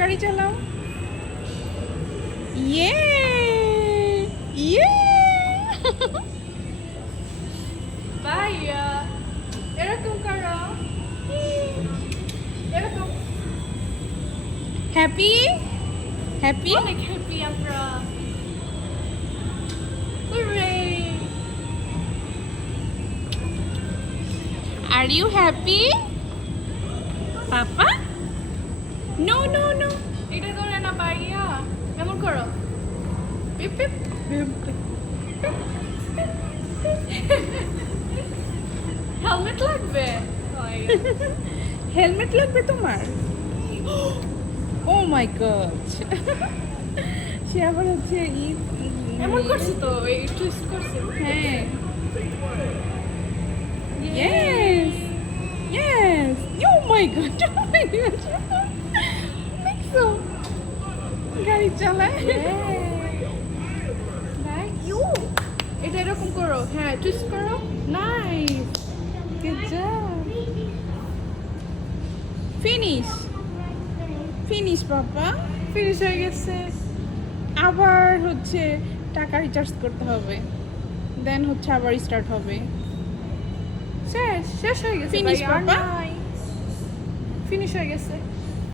গাড়ি চালাও ইয়ে ইয়ে ভাইয়া এরকম করো এরকম হ্যাপি হ্যাপি অনেক হ্যাপি আমরা Hooray! Are you happy papa no no no এটা করে না ভাইয়া এমন করো পিপ পিপ হেলমেট লাগবে হেলমেট লাগবে তোমার ও মাই গড সে আবার হচ্ছে ই এমন করছি তো এই টুইস্ট করছি হ্যাঁ Yes. Yes. Oh my god. Oh my god. গাড়ি চালায় এটা এরকম করো। হ্যাঁ টুইস্ট করো। Nice good job finish finish papa finish হয়ে গেছে। আবার হচ্ছে টাকা রিচার্জ করতে হবে। দেন হচ্ছে আবার স্টার্ট হবে। শেষ। শেষ হয়ে গেছে আর বাবা। ফিনিশ হয়ে গেছে।